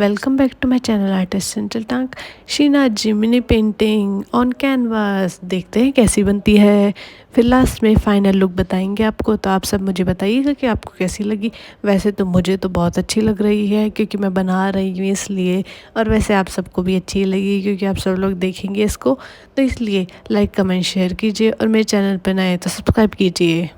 Welcome back to my channel Artist Central Tank। Sheena Gemini painting on canvas देखते हैं कैसी बनती है। फिर लास्ट में फाइनल लुक बताएंगे आपको। तो आप सब मुझे बताइएगा कि आपको कैसी लगी। वैसे तो मुझे तो बहुत अच्छी लग रही है क्योंकि मैं बना रही हूँ इसलिए, और वैसे आप सबको भी अच्छी लगी क्योंकि आप सब लोग देखेंगे इसको। तो इसलिए लाइक कमेंट शेयर कीजिए और मेरे चैनल पर नए तो सब्सक्राइब कीजिए।